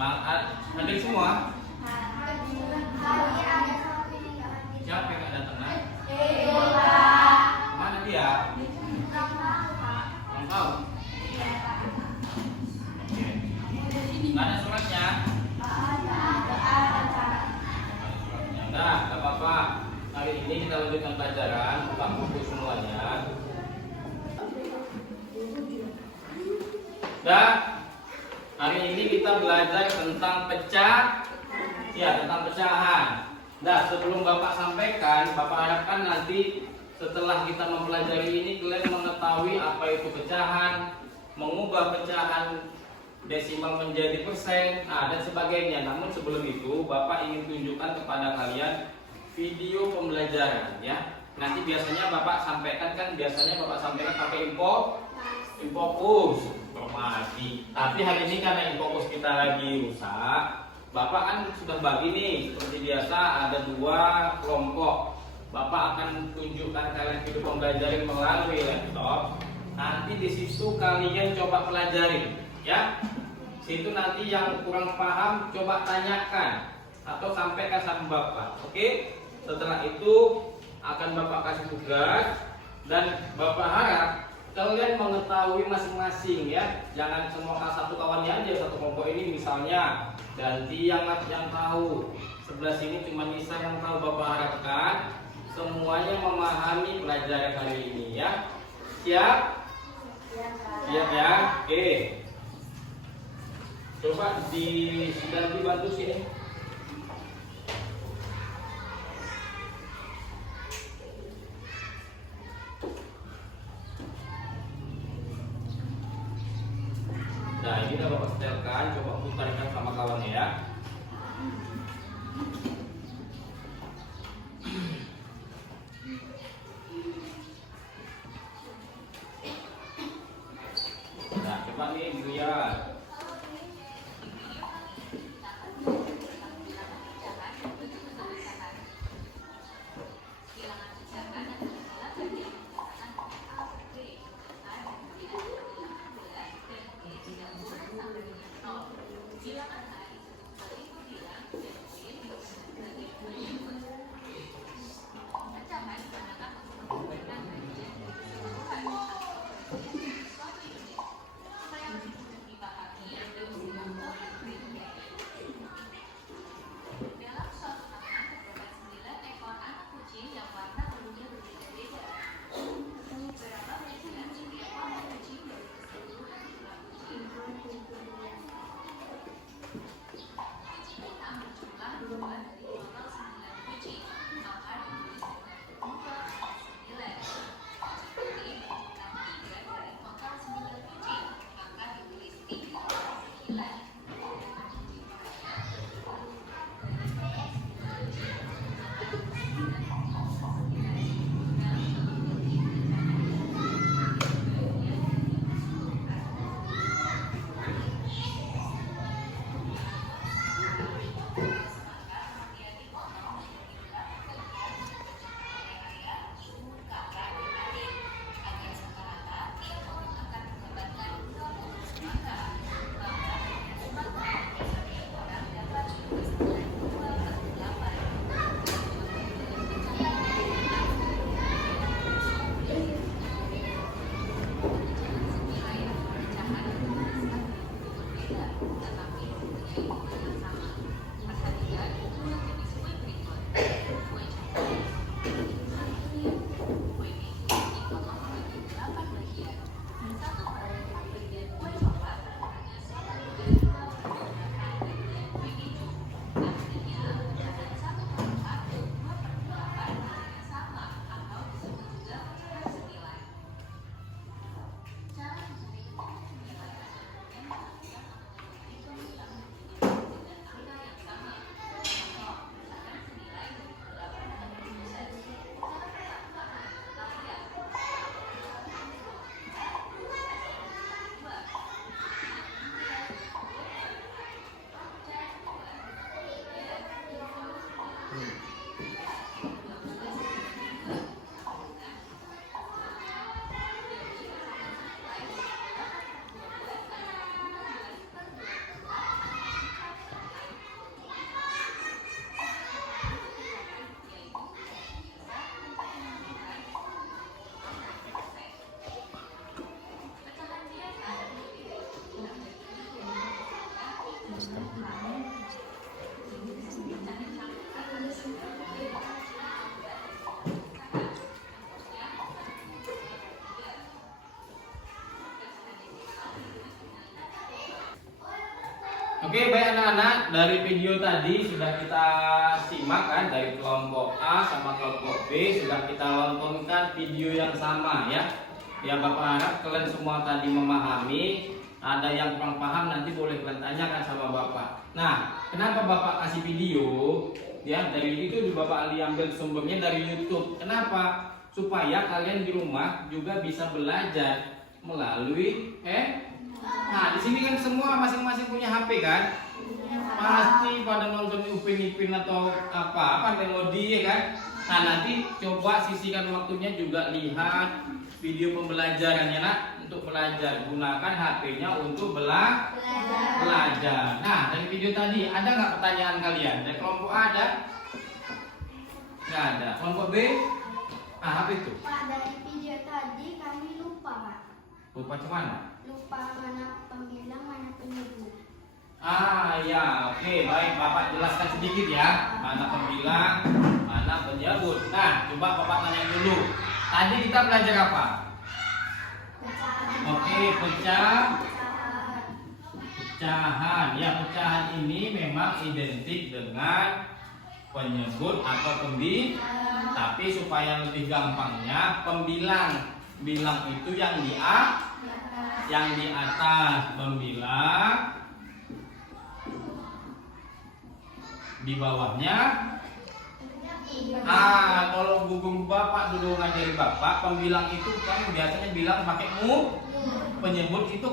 Semangat. Hadir semua. Siapa yang ada tengah? Mana dia? Belum tahu. Oke. Nggak ada suratnya? Nah, nggak apa-apa. Hari ini kita lanjutkan pelajaran. Buka buku semuanya. Dan hari ini kita belajar tentang tentang pecahan. Nah, sebelum Bapak sampaikan, Bapak harapkan nanti setelah kita mempelajari ini kalian mengetahui apa itu pecahan, mengubah pecahan desimal menjadi persen, dan sebagainya. Namun sebelum itu, Bapak ingin tunjukkan kepada kalian video pembelajaran ya. Nanti biasanya Bapak sampaikan pakai infokus informasi. Tapi hari ini karena infokus kita lagi rusak, Bapak kan sudah bagi nih seperti biasa ada 2 kelompok. Bapak akan tunjukkan kalian video pembelajaran melalui laptop. Nanti di situ kalian coba pelajari ya. Situ nanti yang kurang paham coba tanyakan atau sampaikan sama Bapak. Oke? Setelah itu akan Bapak kasih tugas dan Bapak harap kalian mengetahui masing-masing ya. Jangan semua satu kawannya aja, satu kelompok ini misalnya ganti yang tahu. Sebelah sini cuma Nisa yang tahu. Bapak harapkan semuanya memahami pelajaran kali ini ya. Siap? Siap ya? Oke. Coba dibantu sini. Nah, ini udah Bapak setelkan, coba putarkan sama kawannya ya. Nah, coba nih dilihat. Oke, baik anak-anak, dari video tadi sudah kita simak kan, dari kelompok A sama kelompok B sudah kita tontonkan video yang sama ya. Yang Bapak harap kalian semua tadi memahami. Ada yang kurang paham nanti boleh kalian tanyakan sama Bapak. Nah, kenapa Bapak kasih video? Ya, dari itu Bapak ambil sumbernya dari YouTube. Kenapa? Supaya kalian di rumah juga bisa belajar melalui Nah, di sini kan semua masing-masing punya HP kan? Pasti pada nonton Upin Ipin atau apa melodi ya kan? Nah, nanti coba sisihkan waktunya juga lihat video pembelajaran ya nak, untuk belajar. Gunakan HP-nya untuk belajar. Nah, dari video tadi ada nggak pertanyaan kalian? Dari kelompok A ada? Nggak ada. Kelompok B? Apa itu? Pak, dari video tadi kami lupa, Pak. Lupa cuman? Lupa mana pembilang, mana penyebut. Ya, oke, baik. Bapak jelaskan sedikit ya. Mana pembilang, mana penyebut. Nah, coba Bapak tanya dulu. Tadi kita belajar apa? Oke, pecahan. Ya, pecahan ini memang identik dengan penyebut atau pembilang. Tapi supaya lebih gampangnya, pembilang. Bilang itu yang di atas, pembilang. Di bawahnya. Kalau guru Bapak dulu ngajari Bapak, pembilang itu kan biasanya bilang pakai penyebut itu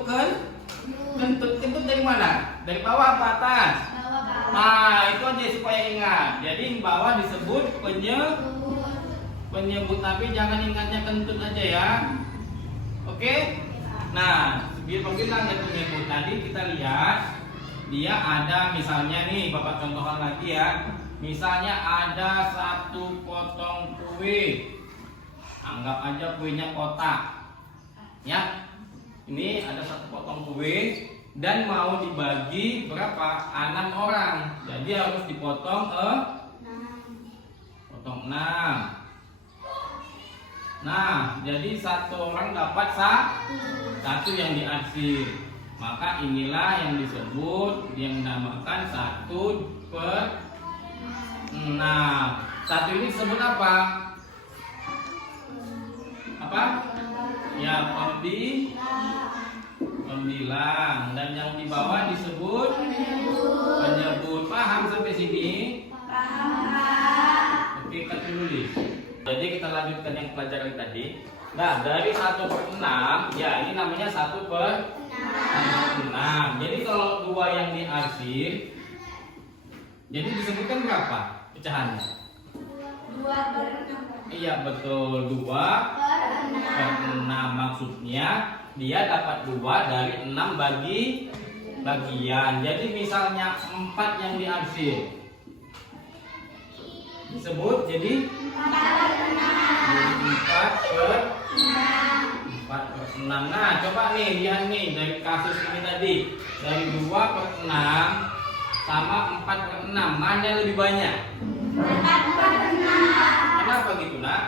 kentut dari mana? Dari bawah apa atas? Itu aja supaya ingat. Jadi bawah disebut penyebut, tapi jangan ingatnya kentut aja ya. Oke? Nah, pembilang dan penyebut tadi kita lihat dia ada, misalnya nih Bapak contohkan lagi ya. Misalnya ada satu potong kue. Anggap aja kuenya kotak. Ya. Ini ada satu potong kue dan mau dibagi berapa? 6 orang. Jadi harus dipotong potong 6. Nah, jadi satu orang dapat satu yang diarsir. Maka inilah yang disebut, yang dinamakan 1/6. Satu ini disebut apa? Ya, pembilang. Dan yang di bawah disebut penyebut. Paham sampai sini? Paham. Oke, kita tulis. Jadi kita lanjutkan yang pelajaran tadi. Nah, dari 1/6, ya ini namanya 1/6. Jadi kalau 2 yang diarsir, jadi disebutkan berapa pecahannya? 2/6. Iya betul, 2/6. Maksudnya dia dapat 2 dari 6 bagian. Jadi misalnya 4 yang diarsir, disebut jadi 4/6. Nah, coba nih lihat nih dari kasus ini tadi, dari 2/6 sama 4/6, mana yang lebih banyak? 4/6. Kenapa gitu nak?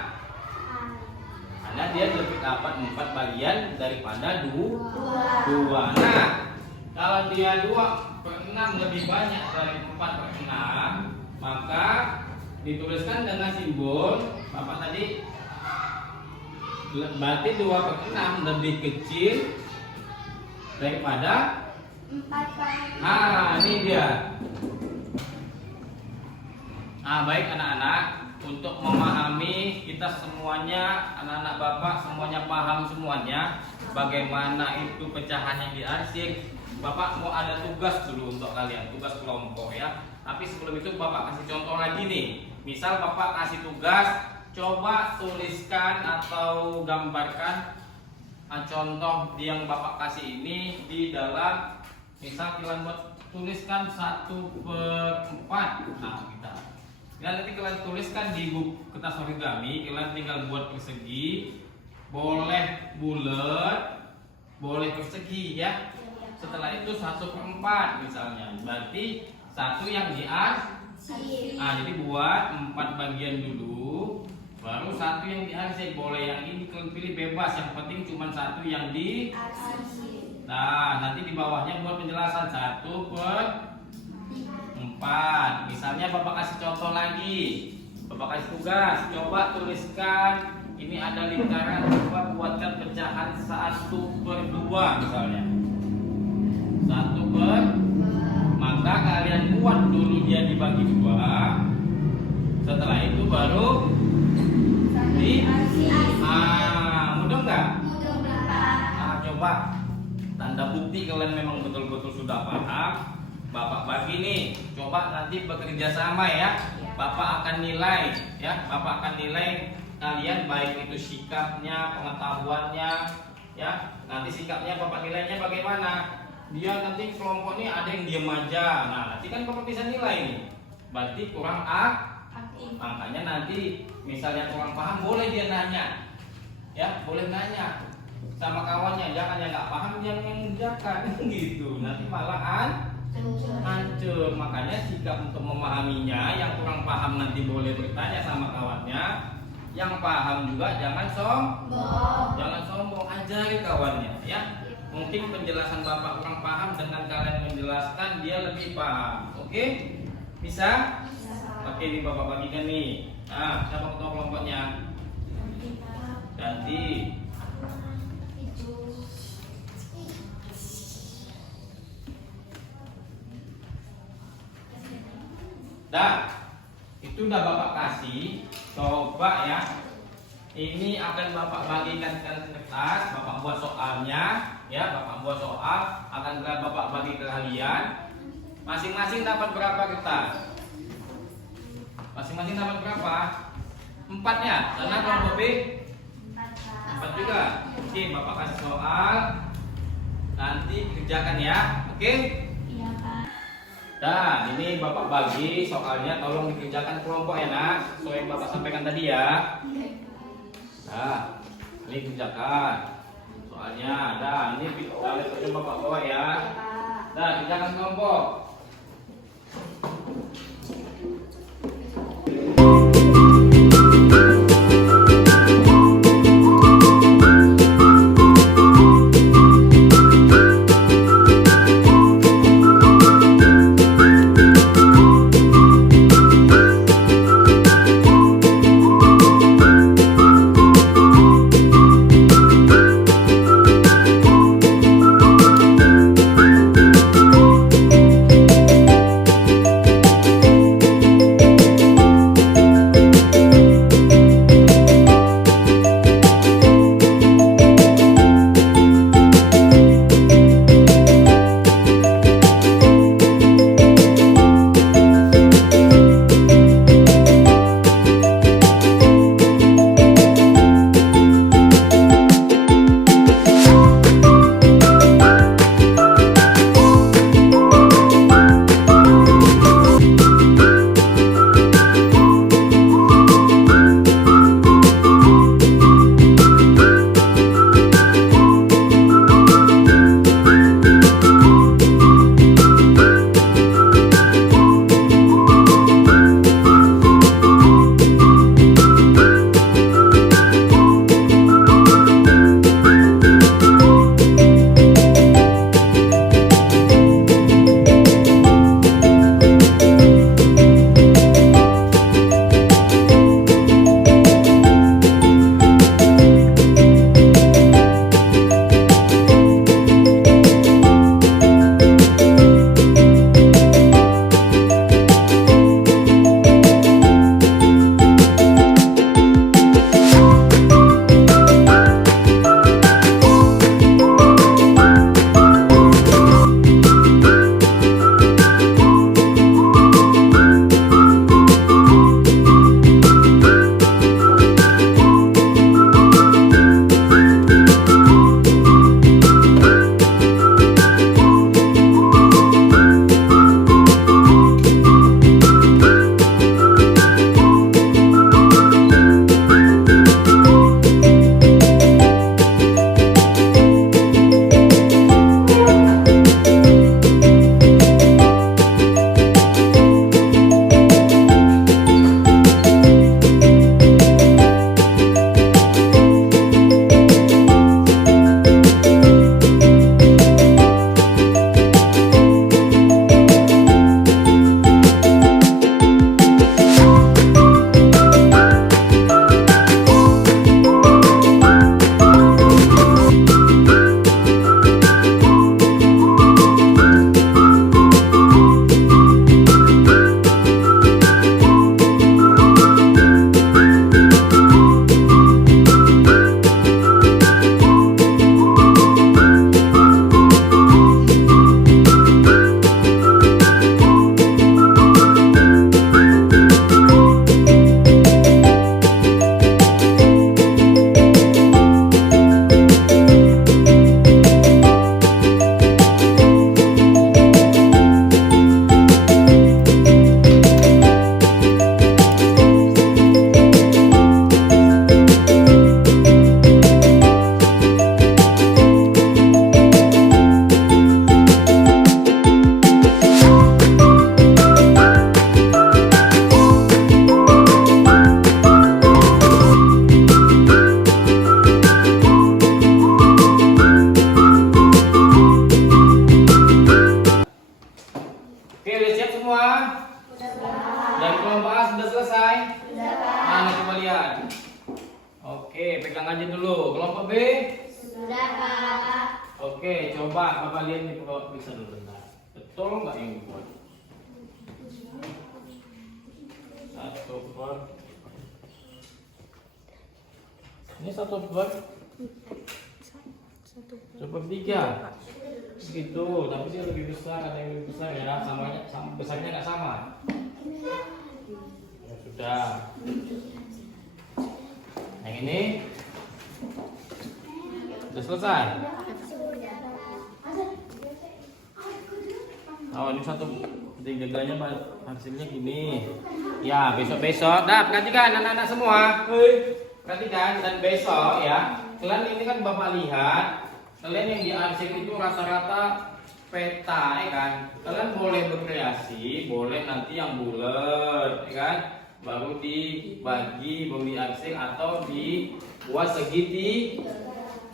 Karena dia lebih dapat 4 bagian daripada 2. Nah, kalau dia 2/6 lebih banyak dari 4/6, maka dituliskan dengan simbol Bapak tadi, berarti 2/6 lebih kecil daripada 4/6. Ini dia. Baik anak-anak, untuk memahami kita semuanya, anak-anak Bapak semuanya paham semuanya bagaimana itu pecahan yang diarsir. Bapak mau ada tugas dulu untuk kalian, tugas kelompok ya. Tapi sebelum itu Bapak kasih contoh lagi nih. Misal Bapak kasih tugas, coba tuliskan atau gambarkan contoh yang Bapak kasih ini di dalam, misal kalian buat tuliskan 1/4. Nah, nanti kalian tuliskan di buku kertas origami. Kalian tinggal buat persegi, boleh bulat, boleh persegi ya. setelah itu 1/4 misalnya. Berarti 1 yang diarsip. Jadi buat 4 bagian dulu, baru 1 yang diarsip. Boleh yang ini kalian pilih bebas, yang penting cuma 1 yang di. Nah, nanti di bawahnya buat penjelasan 1/4. Misalnya Bapak kasih contoh lagi, Bapak kasih tugas, coba tuliskan ini ada lingkaran, coba buatkan pecahan 1/2 misalnya. 1/2, maka kalian buat dulu dia dibagi 2. Setelah itu baru di. Mudah nggak? Coba tanda bukti kalian memang betul-betul sudah paham. Bapak bagi nih, coba nanti bekerja sama ya. Bapak akan nilai ya, Bapak akan nilai kalian baik itu sikapnya, pengetahuannya ya. Nanti sikapnya Bapak nilainya bagaimana? Dia nanti kelompok ini ada yang diam aja. Nah, nanti kan Bapak bisa nilai nih. Berarti kurang aktif. Makanya nanti misalnya kurang paham boleh dia nanya. Ya, boleh nanya sama kawannya, jangan yang nggak paham yang mengerjakan gitu. Nanti malahan hancur. Makanya sikap untuk memahaminya, yang kurang paham nanti boleh bertanya sama kawannya, yang paham juga jangan sombong, ajari kawannya ya. Mungkin penjelasan Bapak kurang paham, dengan kalian menjelaskan dia lebih paham. Oke? Bisa? Oke, ini Bapak bagikan nih. Nah, siapa ketua kelompoknya? Ganti. Dah, itu udah Bapak kasih. Coba ya. Ini akan Bapak bagikan ke kertas. Bapak buat soalnya, ya. Bapak buat soal, akan Bapak bagi ke kalian. Masing-masing dapat berapa kertas? Masing-masing dapat berapa? 4 ya. Karena kelompok B 4 juga. Oke, Bapak kasih soal. Nanti kerjakan ya. Oke? Dan ini Bapak bagi soalnya, tolong dikerjakan kelompok ya nak, sesuai yang Bapak sampaikan tadi ya. Nah, ini kerjakan soalnya. Dan ini laptopnya Bapak bawa ya. Dan kerjakan kelompok. Coba Bapak lihat nih, Bapak periksa dulu bentar. Betul nggak yang dibuat? Satu per. Ini satu per. Satu per 3. Gitu, tapi dia lebih besar, ada yang lebih besar ya, sama besarnya nggak sama. Ya sudah. Yang ini sudah selesai. Oh ini satu tiganya hasilnya gini. Ya besok-besok, dah perhatikan anak-anak semua. Perhatikan dan besok ya. Kalian ini kan Bapak lihat. Kalian yang di arsip itu rata-rata peta, ya kan? Kalian boleh berkreasi, boleh nanti yang bulat, ya kan? Baru dibagi, baru diarsip atau dibuat segitiga,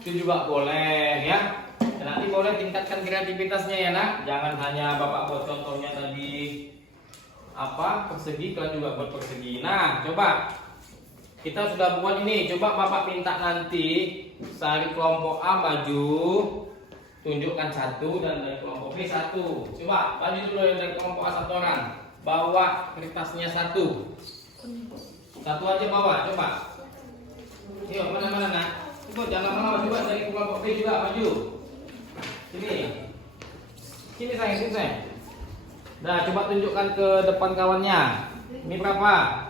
itu juga boleh, ya. Dan nanti boleh tingkatkan kreativitasnya ya nak. Jangan hanya Bapak buat contohnya tadi apa persegi, kalian juga buat persegi. Nah, coba kita sudah buat ini. Coba Bapak minta nanti dari kelompok A maju, tunjukkan satu, dan dari kelompok B satu. Coba maju dulu yang dari kelompok A satu orang. Bawa kertasnya satu. Satu aja bawa, coba. Yuk, mana-mana nak. Coba jangan lama-lama, coba dari kelompok B juga maju. Sini. Sini sayang, sini sayang. Nah, coba tunjukkan ke depan kawannya. Ini berapa?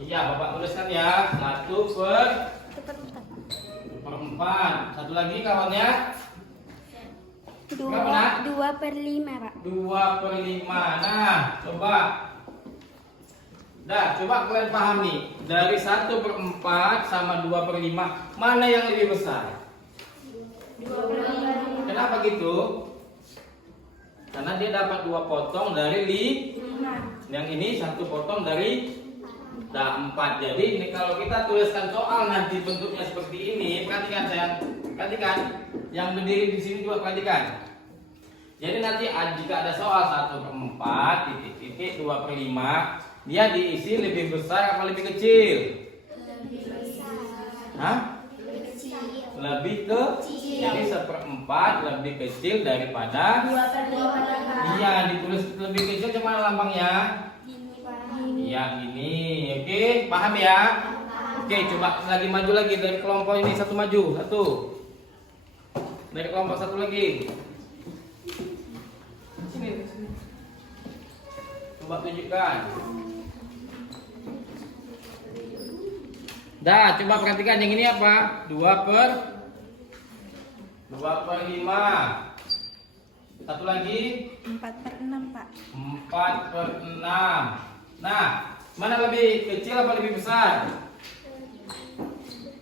Iya, Bapak tuliskan ya. 1/4. Satu lagi kawannya. 2/5 Pak. 2/5. Nah, coba. Dah, coba kalian pahami. Dari 1/4 sama 2/5, mana yang lebih besar? 2/5. Kenapa gitu? Karena dia dapat 2 potong dari 5. Yang ini 1 potong dari 4. Jadi ini kalau kita tuliskan soal nanti bentuknya seperti ini, perhatikan sayang, perhatikan. Yang berdiri di sini juga perhatikan. Jadi nanti jika ada soal 1/4 titik 2/5, dia diisi lebih besar apa lebih kecil? Lebih besar. Hah? Lebih kecil. Lebih kecil. Jadi 1/4 lebih kecil daripada 2/5. Iya, ditulis lebih kecil cuma lambangnya. Iya gini, oke, paham ya? Oke, coba lagi maju lagi dari kelompok ini satu maju, satu. Dari kelompok satu lagi. Sini, sini. Coba tunjukkan. Dah, coba perhatikan yang ini apa? 2/5. Satu lagi 4/6 Pak. 4/6. Nah, mana lebih kecil apa lebih besar?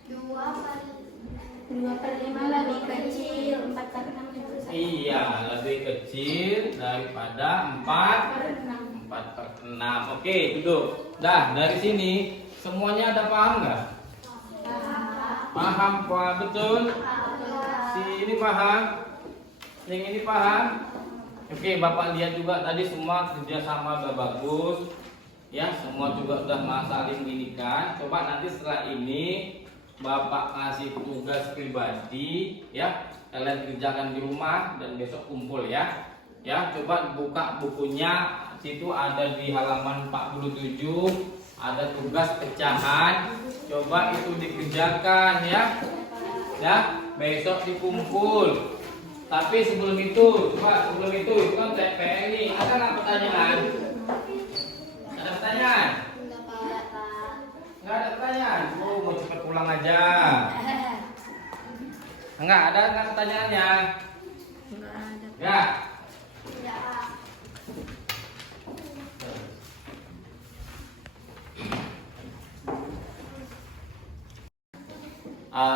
2/5 lebih kecil. 4/6 lebih besar. Iya, lebih kecil daripada 4/6. Oke, duduk. Dah, dari sini semuanya ada paham nggak? Paham, Pak. Betul? Si ini paham? Yang ini paham? Oke, Bapak lihat juga tadi semua kerjasama udah bagus. Ya, semua juga udah saling menginginkan. Coba nanti setelah ini Bapak kasih tugas pribadi, ya, kalian kerjakan di rumah dan besok kumpul ya. Ya, coba buka bukunya, situ ada di halaman 47, ada tugas pecahan. Coba itu dikerjakan ya. Ya, besok dikumpul. Tapi sebelum itu, coba sebelum itu kan TPR ini ada nggak pertanyaan? Ada pertanyaan? Enggak ada pertanyaan. Oh, mau cepat pulang aja. Enggak ada nggak pertanyaannya? Enggak ada. Ya.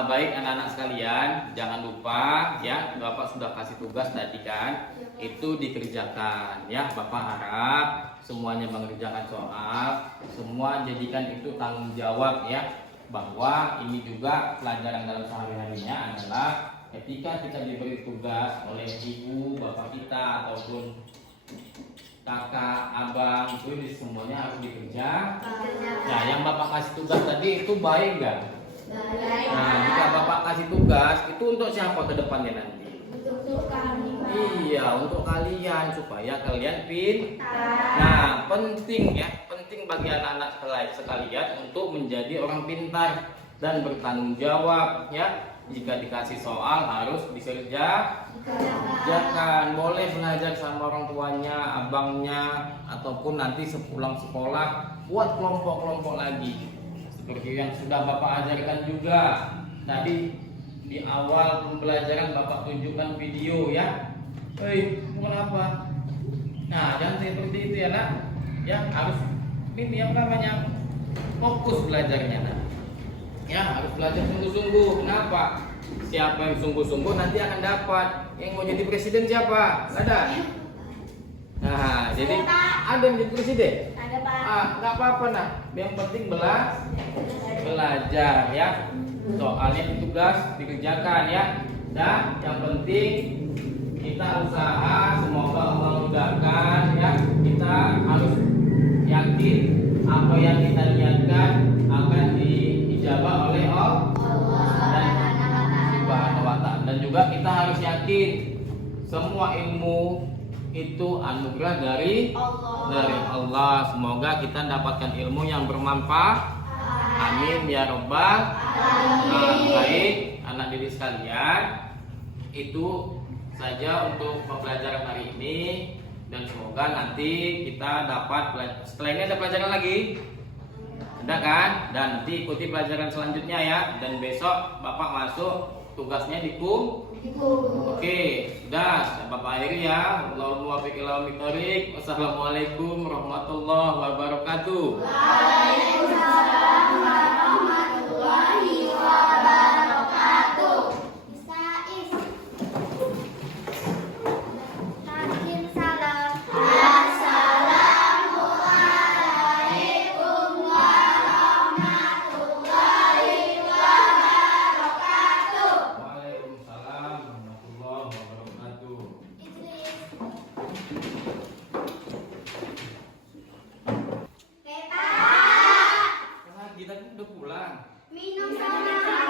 Baik anak-anak sekalian, jangan lupa ya, Bapak sudah kasih tugas tadi kan, itu dikerjakan ya. Bapak harap semuanya mengerjakan soal, semua jadikan itu tanggung jawab ya, bahwa ini juga pelajaran dalam sehari-harinya adalah ketika kita diberi tugas oleh ibu, bapak kita ataupun kakak, abang, itu semuanya harus dikerja. Nah, yang Bapak kasih tugas tadi itu baik nggak? Nah, jika Bapak kasih tugas itu untuk siapa ke depannya nanti? Untuk Iya, untuk kalian supaya kalian Nah, penting ya, penting bagi anak-anak sekalian untuk menjadi orang pintar dan bertanggung jawab ya. Jika dikasih soal harus dikerjakan. Boleh belajar sama orang tuanya, abangnya, ataupun nanti sepulang sekolah buat kelompok-kelompok lagi. Seperti yang sudah Bapak ajarkan juga tadi di awal pembelajaran, Bapak tunjukkan video ya. Kenapa? Nah, jangan seperti itu ya nak. Ya harus ini yang namanya fokus belajarnya nak. Ya harus belajar sungguh-sungguh. Kenapa? Siapa yang sungguh-sungguh nanti akan dapat. Yang mau jadi presiden siapa? Ada. Nah, jadi ada yang jadi presiden. Ada Pak. Nggak apa-apa nah. Yang penting belajar ya. Soalnya tugas dikerjakan ya. Dan yang penting kita usaha, semoga Allah mudahkan ya. Kita harus yakin apa yang kita niatkan akan diijabah oleh Allah Subhanahu wa Ta'ala. Dan juga kita harus yakin semua ilmu itu anugerah dari Allah. Semoga kita dapatkan ilmu yang bermanfaat. Amin ya robbal alamin. Baik, anak didik sekalian, itu saja untuk pembelajaran hari ini, dan semoga nanti kita dapat setelah ini ada pelajaran lagi, ada kan? Dan nanti ikuti pelajaran selanjutnya ya. Dan besok Bapak masuk tugasnya di KUM. Oke, sudah Bapak akhiri ya. Allahumma muwaffiq ila aqwamit. Wassalamualaikum warahmatullahi wabarakatuh. Waalaikumsalam warahmatullahi wabarakatuh. Isais. Hakim salam. Assalamualaikum warahmatullahi wabarakatuh. Waalaikumsalam warahmatullahi wabarakatuh. Kita Kita udah pulang. minum sama